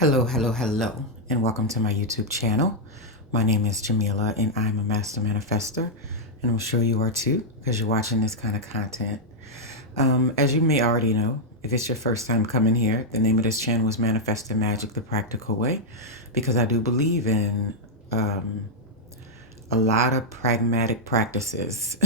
Hello, hello, hello, and welcome to my YouTube channel. My name is Jameelah, and I'm a master manifester, and I'm sure you are too, because you're watching this kind of content. As you may already know, if it's your first time coming here, the name of this channel is Manifesting Magic the Practical Way, because I do believe in a lot of pragmatic practices,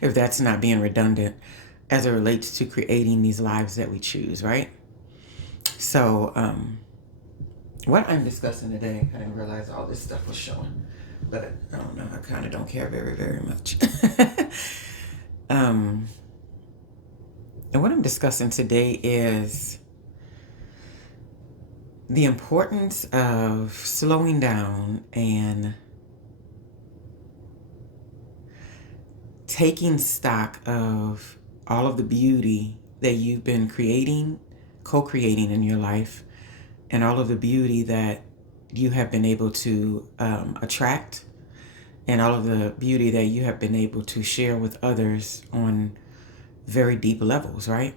if that's not being redundant, as it relates to creating these lives that we choose, right? So, what I'm discussing today, I didn't realize all this stuff was showing, but I don't know, I kind of don't care very, very much. um, and what I'm discussing today is the importance of slowing down and taking stock of all of the beauty that you've been creating, co-creating in your life, and all of the beauty that you have been able to attract, and all of the beauty that you have been able to share with others on very deep levels, right?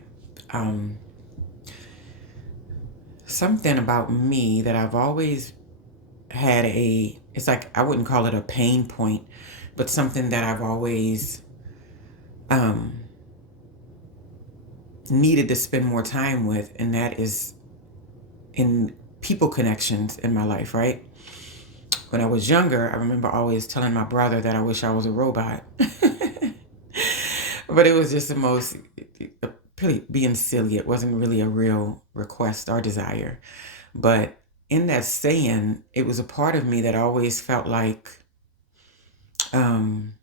Something about me that I've always had it's like, I wouldn't call it a pain point, but something that I've always needed to spend more time with, and that is in people connections in my life, right? When I was younger, I remember always telling my brother that I wish I was a robot. But it was just the most, really being silly. It wasn't really a real request or desire. But in that saying, it was a part of me that always felt like the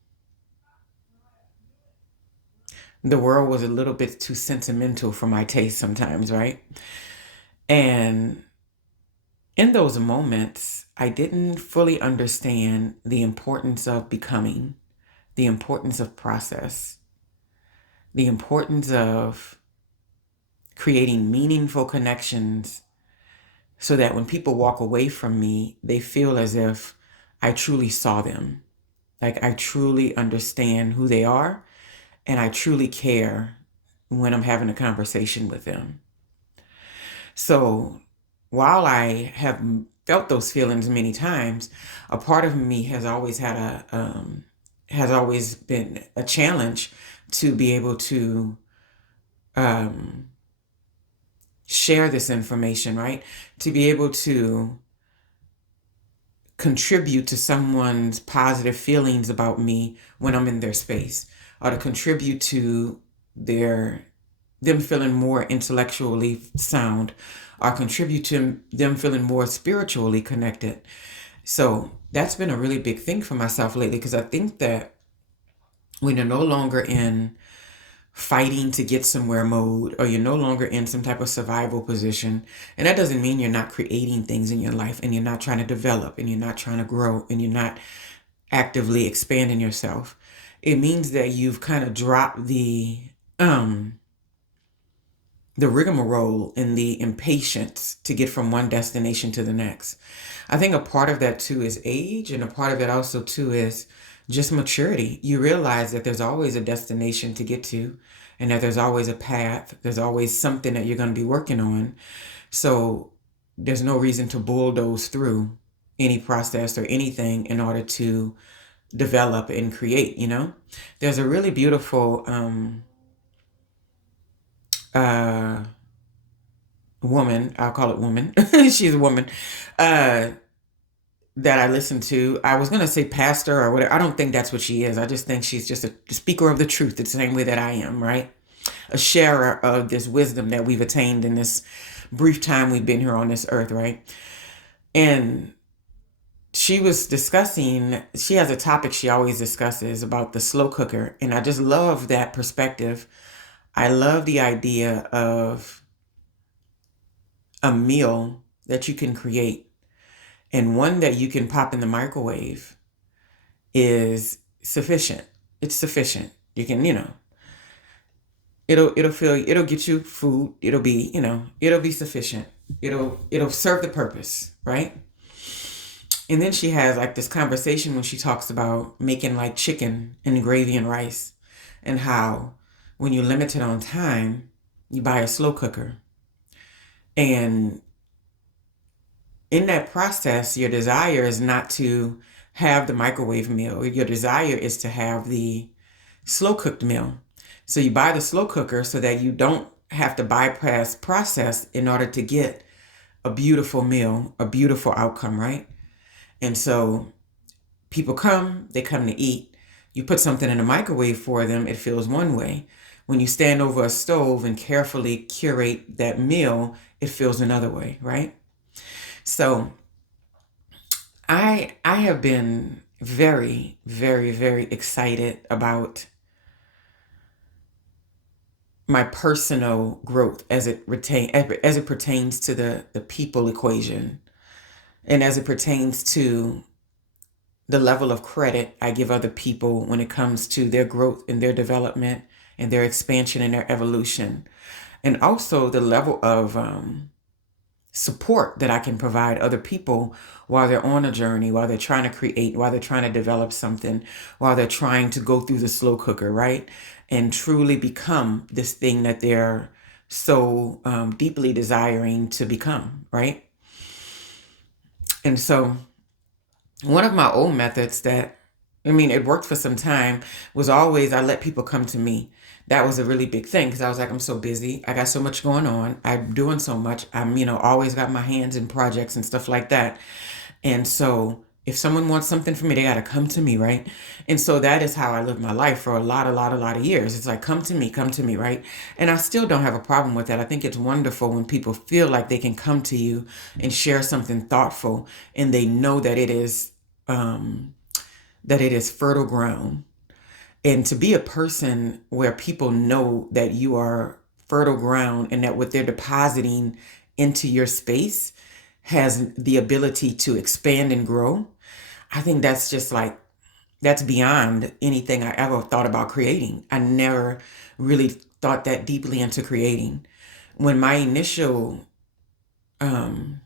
world was a little bit too sentimental for my taste sometimes, right? And in those moments, I didn't fully understand the importance of becoming, the importance of process, the importance of creating meaningful connections so that when people walk away from me, they feel as if I truly saw them. Like I truly understand who they are, and I truly care when I'm having a conversation with them. So while I have felt those feelings many times, a part of me has always had has always been a challenge to be able to share this information, right? To be able to contribute to someone's positive feelings about me when I'm in their space, or to contribute to them feeling more intellectually sound, or contribute to them feeling more spiritually connected. So that's been a really big thing for myself lately, because I think that when you're no longer in fighting to get somewhere mode, or you're no longer in some type of survival position, and that doesn't mean you're not creating things in your life, and you're not trying to develop, and you're not trying to grow, and you're not actively expanding yourself. It means that you've kind of dropped the rigmarole and the impatience to get from one destination to the next. I think a part of that too is age, and a part of it also too is just maturity. You realize that there's always a destination to get to, and that there's always a path. There's always something that you're going to be working on. So there's no reason to bulldoze through any process or anything in order to develop and create, you know? There's a really beautiful woman, I'll call it woman. She's a woman, that I listen to. I was going to say pastor or whatever. I don't think that's what she is. I just think she's just a speaker of the truth, the same way that I am, right? A sharer of this wisdom that we've attained in this brief time we've been here on this earth, right? And she was discussing, she has a topic she always discusses about the slow cooker. And I just love that perspective. I love the idea of a meal that you can create, and one that you can pop in the microwave is sufficient. It's sufficient. You can, it'll get you food. It'll be sufficient. It'll serve the purpose, right? And then she has like this conversation when she talks about making like chicken and gravy and rice, and how when you're limited on time, you buy a slow cooker. And in that process, your desire is not to have the microwave meal. Your desire is to have the slow cooked meal. So you buy the slow cooker so that you don't have to bypass process in order to get a beautiful meal, a beautiful outcome, right? And so people come, they come to eat. You put something in the microwave for them, it feels one way. When you stand over a stove and carefully curate that meal, it feels another way, right? So I have been very, very, very excited about my personal growth as it pertains to the people equation, and as it pertains to the level of credit I give other people when it comes to their growth and their development and their expansion and their evolution, and also the level of support that I can provide other people while they're on a journey, while they're trying to create, while they're trying to develop something, while they're trying to go through the slow cooker, right? And truly become this thing that they're so deeply desiring to become, right? And so one of my old methods that, I mean, it worked for some time, was always I let people come to me. That was a really big thing because I was like, I'm so busy. I got so much going on. I'm doing so much. I'm, always got my hands in projects and stuff like that. And so if someone wants something from me, they got to come to me, right? And so that is how I lived my life for a lot of years. It's like, come to me, right? And I still don't have a problem with that. I think it's wonderful when people feel like they can come to you and share something thoughtful, and they know um, that it is fertile ground. And to be a person where people know that you are fertile ground and that what they're depositing into your space has the ability to expand and grow, I think that's just like, that's beyond anything I ever thought about creating. I never really thought that deeply into creating. When my initial um,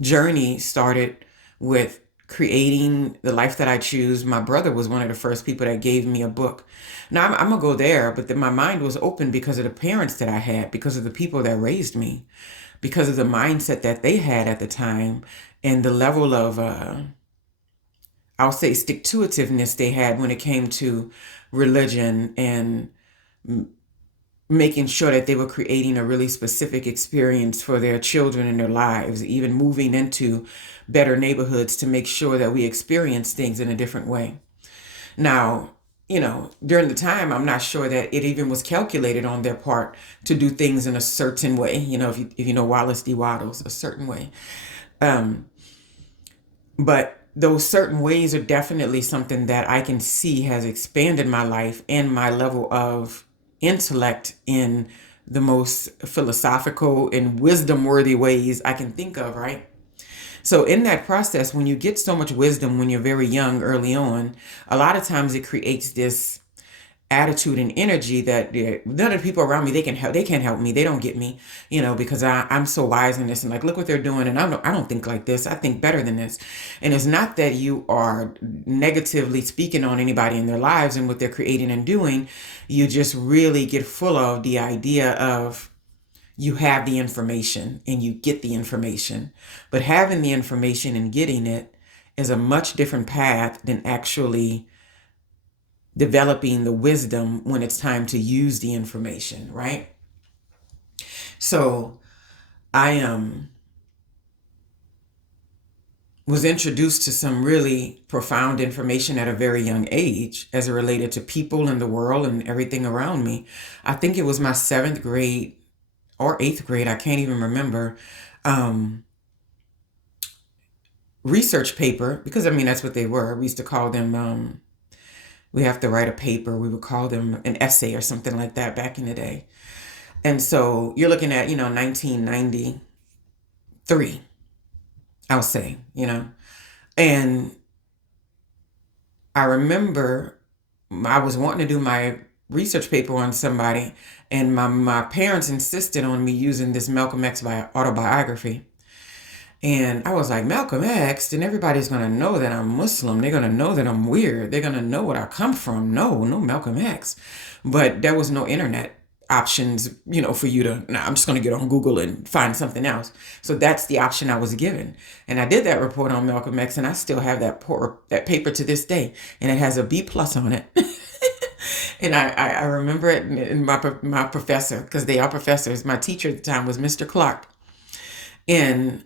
journey started with creating the life that I choose, my brother was one of the first people that gave me a book. Now I'm gonna go there, but then my mind was open because of the parents that I had, because of the people that raised me, because of the mindset that they had at the time, and the level of I'll say stick to itiveness they had when it came to religion, and making sure that they were creating a really specific experience for their children and their lives, even moving into better neighborhoods to make sure that we experience things in a different way. Now, during the time, I'm not sure that it even was calculated on their part to do things in a certain way. If you know Wallace D. Waddles, a certain way. Um, but those certain ways are definitely something that I can see has expanded my life and my level of intellect in the most philosophical and wisdom worthy ways I can think of, right? So in that process, when you get so much wisdom when you're very young, early on, a lot of times it creates this attitude and energy that none of the people around me, they can't help me, they don't get me, because I'm so wise in this, and like, look what they're doing, and I don't think like this, I think better than this. And it's not that you are negatively speaking on anybody in their lives and what they're creating and doing. You just really get full of the idea of, you have the information and you get the information, but having the information and getting it is a much different path than actually developing the wisdom when it's time to use the information, right? So I was introduced to some really profound information at a very young age as it related to people in the world and everything around me. I think it was my 7th grade or 8th grade, I can't even remember, research paper, because that's what they were. We used to call them, we have to write a paper, we would call them an essay or something like that back in the day. And so you're looking at, 1993, I'll say, and I remember I was wanting to do my research paper on somebody, and my parents insisted on me using this Malcolm X autobiography. And I was like, Malcolm X, then everybody's going to know that I'm Muslim. They're going to know that I'm weird. They're going to know where I come from. No Malcolm X. But there was no internet options, for you to, nah, I'm just going to get on Google and find something else. So that's the option I was given. And I did that report on Malcolm X, and I still have that paper to this day, and it has a B plus on it. And I remember it, and my professor, because they are professors, my teacher at the time was Mr. Clark. And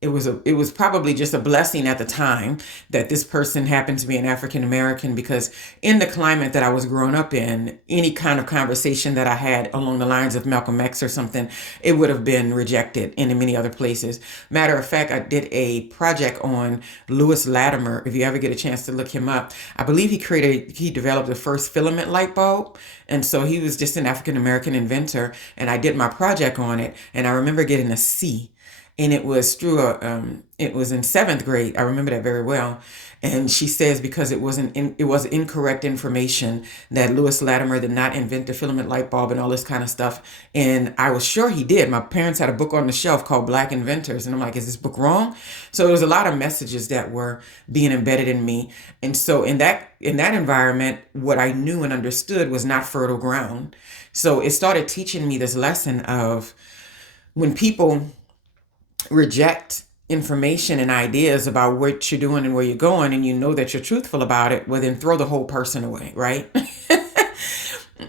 it was probably just a blessing at the time that this person happened to be an African American, because in the climate that I was growing up in, any kind of conversation that I had along the lines of Malcolm X or something, it would have been rejected in many other places. Matter of fact, I did a project on Lewis Latimer. If you ever get a chance to look him up, I believe he developed the first filament light bulb. And so he was just an African American inventor, and I did my project on it, and I remember getting a C. And it was it was in seventh grade. I remember that very well. And she says, because it was incorrect information that Lewis Latimer did not invent the filament light bulb and all this kind of stuff. And I was sure he did. My parents had a book on the shelf called Black Inventors. And I'm like, is this book wrong? So there was a lot of messages that were being embedded in me. And so in that environment, what I knew and understood was not fertile ground. So it started teaching me this lesson of, when people reject information and ideas about what you're doing and where you're going, and you know that you're truthful about it, well, then throw the whole person away, right?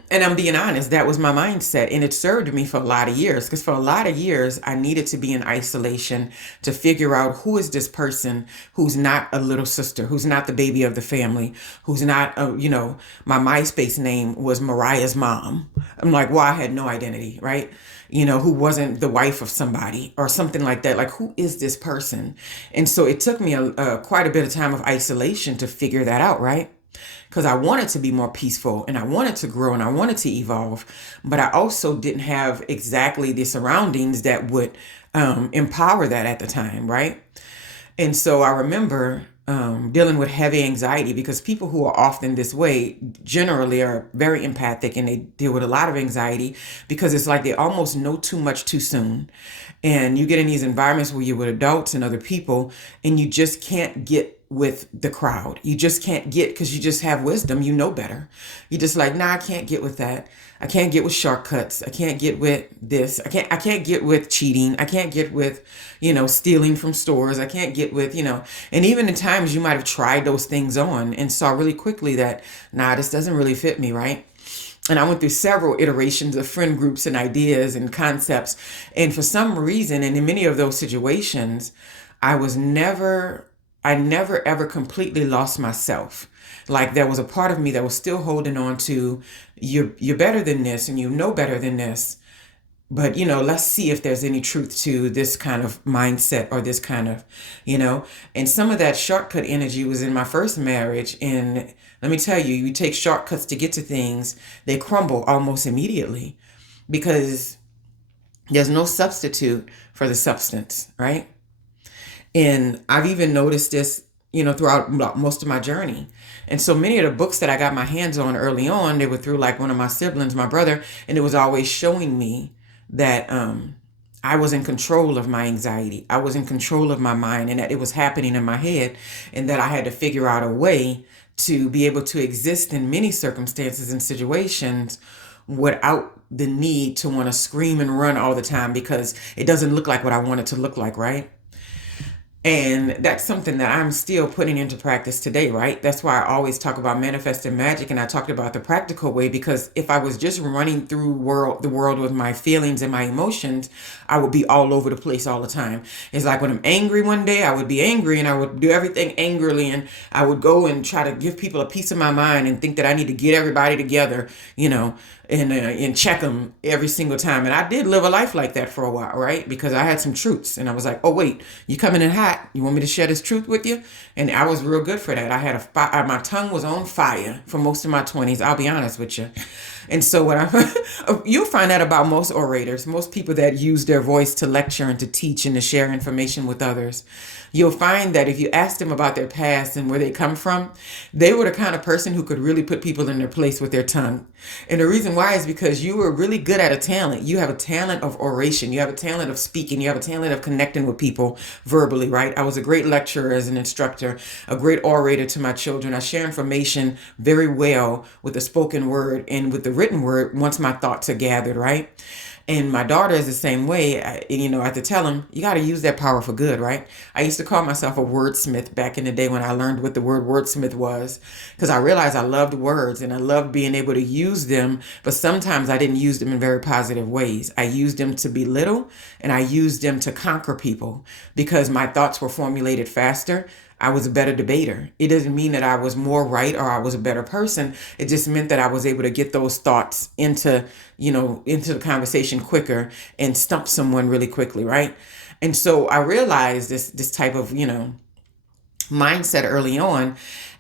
And I'm being honest, that was my mindset, and it served me for a lot of years, because for a lot of years I needed to be in isolation to figure out, who is this person who's not a little sister, who's not the baby of the family, who's not my MySpace name was Mariah's mom. I'm like, well, I had no identity, right? Who wasn't the wife of somebody or something like that. Like, who is this person? And so it took me quite a bit of time of isolation to figure that out, right? Because I wanted to be more peaceful, and I wanted to grow, and I wanted to evolve, but I also didn't have exactly the surroundings that would empower that at the time, right? And so I remember dealing with heavy anxiety, because people who are often this way generally are very empathic, and they deal with a lot of anxiety, because it's like they almost know too much too soon. And you get in these environments where you're with adults and other people, and you just can't get with the crowd. You just can't get, because you just have wisdom, you know better. You're just like, nah, I can't get with that. I can't get with shortcuts. I can't get with this. I can't get with cheating. I can't get with, stealing from stores. I can't get with, and even in times you might have tried those things on and saw really quickly that, nah, this doesn't really fit me, right? And I went through several iterations of friend groups and ideas and concepts. And for some reason, and in many of those situations, I never ever completely lost myself. Like, there was a part of me that was still holding on to, you're better than this, and you know better than this. But, let's see if there's any truth to this kind of mindset, or this kind of, and some of that shortcut energy was in my first marriage. And let me tell you, you take shortcuts to get to things, they crumble almost immediately, because there's no substitute for the substance, right? And I've even noticed this, throughout most of my journey. And so many of the books that I got my hands on early on, they were through like one of my siblings, my brother, and it was always showing me that I was in control of my anxiety. I was in control of my mind, and that it was happening in my head, and that I had to figure out a way to be able to exist in many circumstances and situations without the need to want to scream and run all the time, because it doesn't look like what I want it to look like, right? And that's something that I'm still putting into practice today, right? That's why I always talk about manifesting magic, and I talked about the practical way, because if I was just running through the world with my feelings and my emotions, I would be all over the place all the time. It's like when I'm angry one day, I would be angry, and I would do everything angrily, and I would go and try to give people a piece of my mind and think that I need to get everybody together, and check them every single time. And I did live a life like that for a while, right? Because I had some truths, and I was like, oh wait, you coming in hot? You want me to share this truth with you? And I was real good for that. I had my tongue was on fire for most of my 20s. I'll be honest with you. And so you'll find that about most orators, most people that use their voice to lecture and to teach and to share information with others. You'll find that if you ask them about their past and where they come from, they were the kind of person who could really put people in their place with their tongue. And the reason why is because you were really good at a talent. You have a talent of oration. You have a talent of speaking. You have a talent of connecting with people verbally, right? I was a great lecturer as an instructor, a great orator to my children. I share information very well with the spoken word and with the written word once my thoughts are gathered, right? And my daughter is the same way. I have to tell them, you got to use that power for good, right? I used to call myself a wordsmith back in the day when I learned what the word wordsmith was, because I realized I loved words and I loved being able to use them. But sometimes I didn't use them in very positive ways. I used them to belittle and I used them to conquer people because my thoughts were formulated faster. I was a better debater. It doesn't mean that I was more right or I was a better person. It just meant that I was able to get those thoughts into the conversation quicker and stump someone really quickly, right? And so I realized this type of, mindset early on.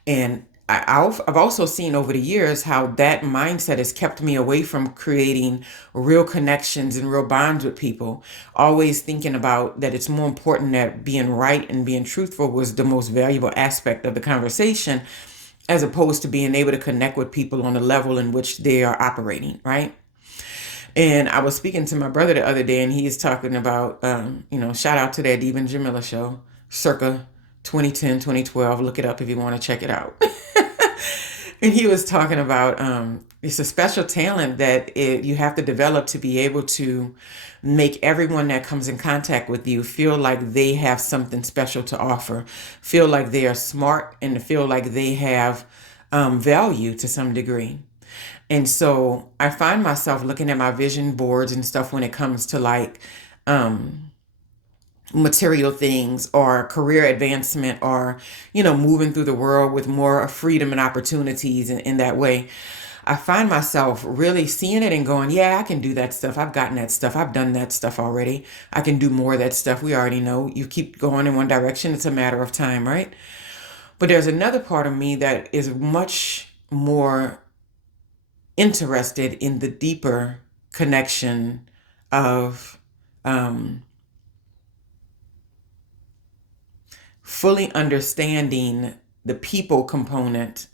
And I've also seen over the years how that mindset has kept me away from creating real connections and real bonds with people. Always thinking about that it's more important that being right and being truthful was the most valuable aspect of the conversation, as opposed to being able to connect with people on the level in which they are operating, right? And I was speaking to my brother the other day, and he's talking about, shout out to that Even Jameelah show, circa 2010, 2012. Look it up if you want to check it out. And he was talking about it's a special talent that you have to develop to be able to make everyone that comes in contact with you feel like they have something special to offer, feel like they are smart, and feel like they have value to some degree. And so I find myself looking at my vision boards and stuff when it comes to like material things or career advancement or, moving through the world with more freedom and opportunities in that way. I find myself really seeing it and going, yeah, I can do that stuff. I've gotten that stuff. I've done that stuff already. I can do more of that stuff. We already know. You keep going in one direction. It's a matter of time, right? But there's another part of me that is much more interested in the deeper connection of fully understanding the people component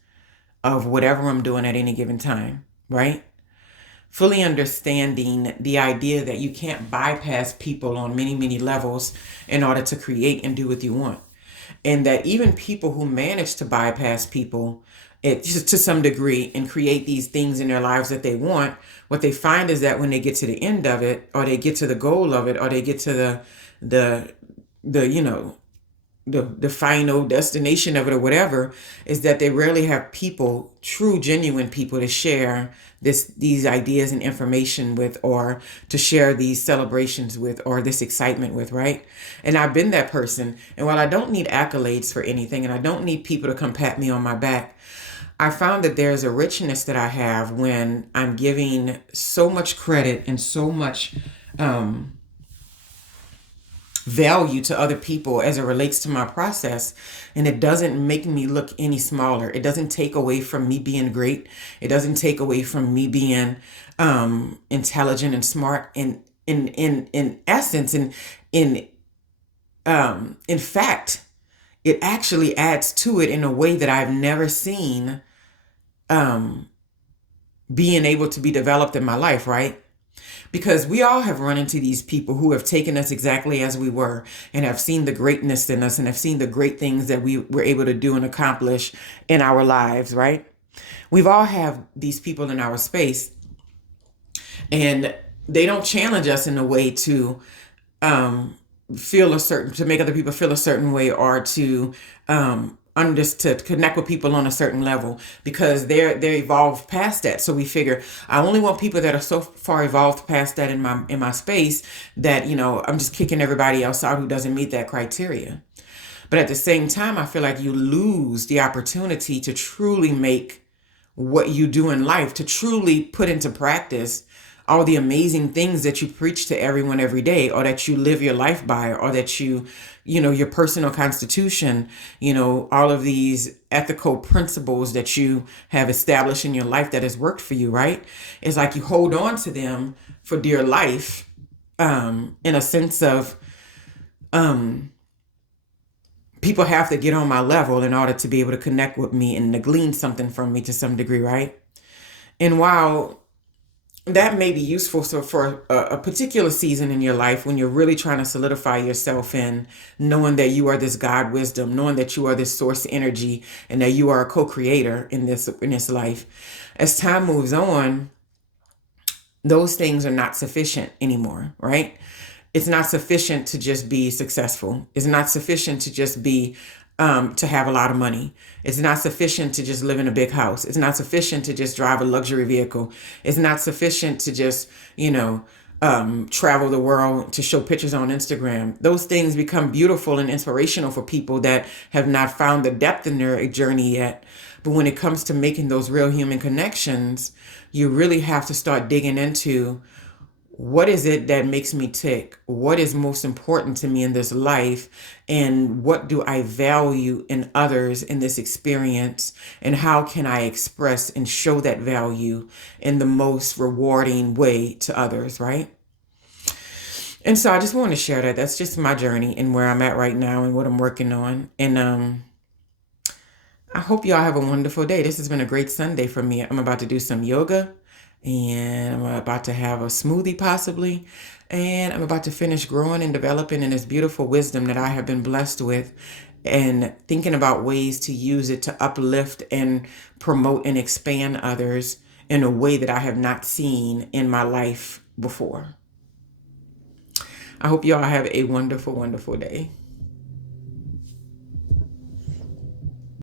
of whatever I'm doing at any given time, right? Fully understanding the idea that you can't bypass people on many, many levels in order to create and do what you want. And that even people who manage to bypass people to some degree and create these things in their lives that they want, what they find is that when they get to the end of it, or they get to the goal of it, or they get to the final destination of it or whatever, is that they rarely have people, true, genuine people to share these ideas and information with, or to share these celebrations with, or this excitement with, right? And I've been that person. And while I don't need accolades for anything, and I don't need people to come pat me on my back, I found that there's a richness that I have when I'm giving so much credit and so much value to other people as it relates to my process, and it doesn't make me look any smaller. It doesn't take away from me being great. It doesn't take away from me being intelligent and smart. And in essence, and in fact, it actually adds to it in a way that I've never seen being able to be developed in my life, right? Because we all have run into these people who have taken us exactly as we were and have seen the greatness in us and have seen the great things that we were able to do and accomplish in our lives, right? We've all have these people in our space, and they don't challenge us in a way to to make other people feel a certain way, or to to connect with people on a certain level, because they're evolved past that. So we figure I only want people that are so far evolved past that in my space that I'm just kicking everybody else out who doesn't meet that criteria. But at the same time, I feel like you lose the opportunity to truly make what you do in life, to truly put into practice all the amazing things that you preach to everyone every day, or that you live your life by, or that your personal constitution, all of these ethical principles that you have established in your life that has worked for you, right? It's like you hold on to them for dear life, in a sense of, people have to get on my level in order to be able to connect with me and glean something from me to some degree, right? And while that may be useful for a particular season in your life, when you're really trying to solidify yourself in knowing that you are this God wisdom, knowing that you are this source energy, and that you are a co-creator in this life. As time moves on, those things are not sufficient anymore, right? It's not sufficient to just be successful. It's not sufficient to just be to have a lot of money. It's not sufficient to just live in a big house. It's not sufficient to just drive a luxury vehicle. It's not sufficient to just, travel the world to show pictures on Instagram. Those things become beautiful and inspirational for people that have not found the depth in their journey yet. But when it comes to making those real human connections, you really have to start digging into, what is it that makes me tick? What is most important to me in this life? And what do I value in others in this experience? And how can I express and show that value in the most rewarding way to others, right? And so I just want to share that. That's just my journey and where I'm at right now and what I'm working on. And I hope y'all have a wonderful day. This has been a great Sunday for me. I'm about to do some yoga, and I'm about to have a smoothie possibly. And I'm about to finish growing and developing in this beautiful wisdom that I have been blessed with, and thinking about ways to use it to uplift and promote and expand others in a way that I have not seen in my life before. I hope y'all have a wonderful, wonderful day.